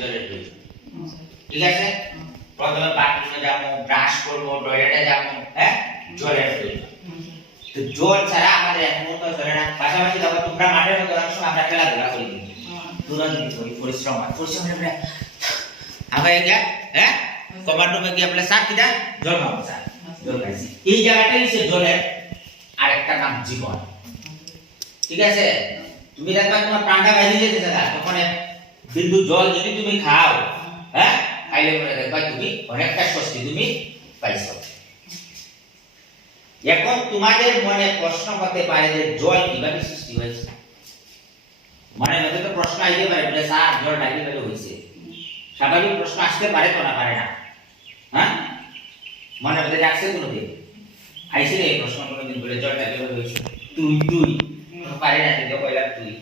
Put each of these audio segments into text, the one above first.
জলের প্রয়োজন। ঠিক আছে, প্রথমে বাথরুমে যাবো, ব্রাশ করবো, টয়লেটে যাবো, হ্যাঁ, জলের প্রয়োজন। তো জল ছাড়া আমাদের এক মুহূর্ত চলে না। পাশাপাশি দেখো তোমরা মাঠের মধ্যে অনেক সময় আমরা খেলাধুলা করি, তুরন্ত করি, পরিশ্রম করে আমরা হ্যাঁ কমান্ড রুমে গিয়ে বলে স্যার কিটা জল খাবো, স্যার জল খাইছি। এই জায়গাটাই হচ্ছে জলের আরেকটা নাম জীবন। ঠিক আছে, তুমি দেখবা তোমার প্রাণটা বাইরে যেতেছে না, তখন বিন্দু জল যদি তুমি খাও, হ্যাঁ, খাইলে পরে দেখবা তুমি অনেকটা স্বস্তি তুমি পাইছো। এখন তোমাদের মনে প্রশ্ন হতে পারে যে জল কিভাবে সৃষ্টি হয়েছে। মানে মধ্যে তো প্রশ্ন আইতে পারে বলে স্যার জলটা কিভাবে হয়েছে। স্বাভাবিক প্রশ্ন আসতে পারে তো না, পারে না? হ্যাঁ, মনে মধ্যে যাচ্ছে কোনোদিন আইসে এই প্রশ্ন কোনোদিন বলে জলটা কিভাবে হয়েছে? তুই পারে না, যদি কইলা তুই,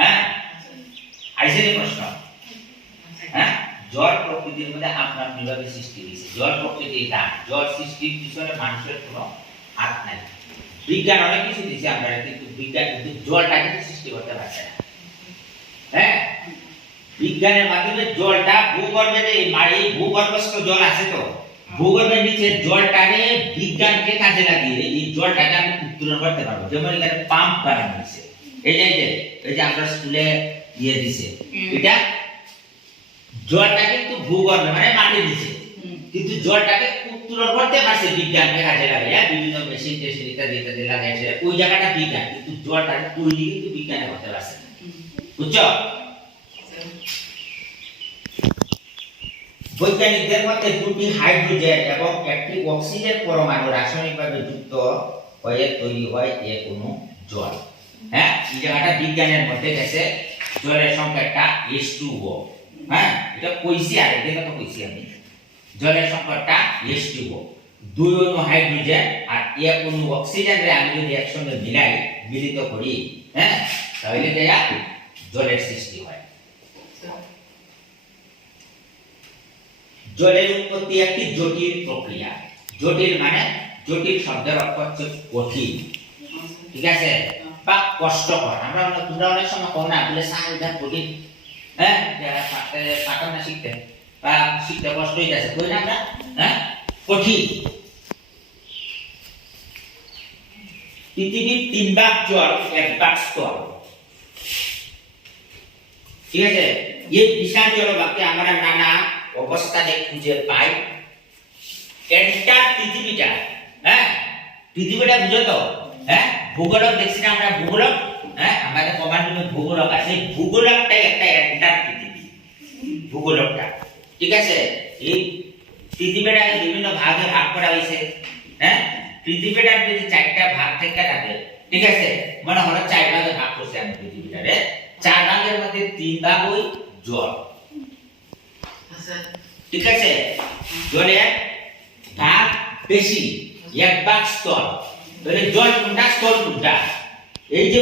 হ্যাঁ, আইসে এই প্রশ্ন। হ্যাঁ, জল প্রকৃতির মধ্যে আপনা আপনিভাবে সৃষ্টি হয়েছে। জল প্রকৃতির দান, জল সৃষ্টির পিছনে মানুষের কোনো হাত নাই। বিজ্ঞান অনেক কিছু দিচ্ছে আমরা, কিন্তু বিজ্ঞান কিন্তু জলটা কিন্তু সৃষ্টি করতে পারছে না। হ্যাঁ, বিজ্ঞানের মাধ্যমে জলটা ভূগর্ভে এই ভূগর্ভস্থ জল আছে, তো ভূগর্ভের নিচে জলটাকে বিজ্ঞানকে কাজে লাগিয়ে এই জলটাকে আমি উত্তোলন করতে পারবো। যেমন এখানে পাম্প বানানো হয়েছে, এই যে আমরা স্কুলে দিয়ে দিছে, এটা জলটা কিন্তু ভূগর্ভে মানে মাটির নিচে, কিন্তু জলটাকে উত্তোলন করতে পারছে বিজ্ঞানকে কাজে লাগিয়ে, বিভিন্ন মেশিন টেশিন ইত্যাদি লাগাইছে। ওই জায়গাটা বিজ্ঞান, কিন্তু জলটাকে তৈরি কিন্তু বিজ্ঞানে করতে পারছে না। বুঝছো? বৈজ্ঞানিকদের মতে দুটি হাইড্রোজেন এবং একটি অক্সিজেন পরমাণু রাসায়নিকভাবে যুক্ত হয়ে তৈরি হয় এক অণু জল। হ্যাঁ, এই জায়গাটা বিজ্ঞানের মধ্যে গেছে জলের সংকেতটা H2O। হ্যাঁ, এটা কইছি আর এটা তো কইছি আমি, জলের সংকেতটা H2O। দুই অণু হাইড্রোজেন আর এক অণু অক্সিজেন রে আমি যদি একসঙ্গে মিলিত করি, হ্যাঁ, তাহলে দেয়া জলের সৃষ্টি হয়। জলের উৎপত্তি একটি জটিল প্রক্রিয়া। জটিল মানে জটিল শব্দের অর্থ হচ্ছে কঠিন। ঠিক আছে, বা কষ্টকর। তোমরা অনেক সময় কও না বলে স্যার এটা কঠিন, হ্যাঁ, যারা পাঠন না শিখতে বা শিখতে কষ্ট হয়ে যাচ্ছে, কই না আমরা, হ্যাঁ, কঠিন। পৃথিবীর 3 ভাগ জল, 1 ভাগ স্থল। ঠিক আছে, এই বিশাল জলভাগকে আমরা নানা অবস্থানে খুঁজে পাই। এন্টার পৃথিবীটা, হ্যাঁ, পৃথিবীটা বুঝো তো, হ্যাঁ, ভূগোলক দেখছি না আমরা, ভূগোলক, হ্যাঁ, আমাদের কমান্ডে ভূগোলক আছে, ভূগোলকটাই একটা এন্টার পৃথিবী, ভূগোলকটা। ঠিক আছে, এই পৃথিবীটাকে বিভিন্ন ভাগে ভাগ করা হয়েছে। হ্যাঁ, পৃথিবীটা যদি 4টা ভাগ থেকে থাকে, ঠিক আছে, মনে হলো 4 ভাগে ভাগ করছে আমি পৃথিবীটারে, 4 ভাগের মধ্যে 3 ভাগ ওই জল। ঠিক আছে, জলের ভাগ বেশি, 1 ভাগ স্থল। তাহলে জল কোনটা, স্থল কোনটা? এই যে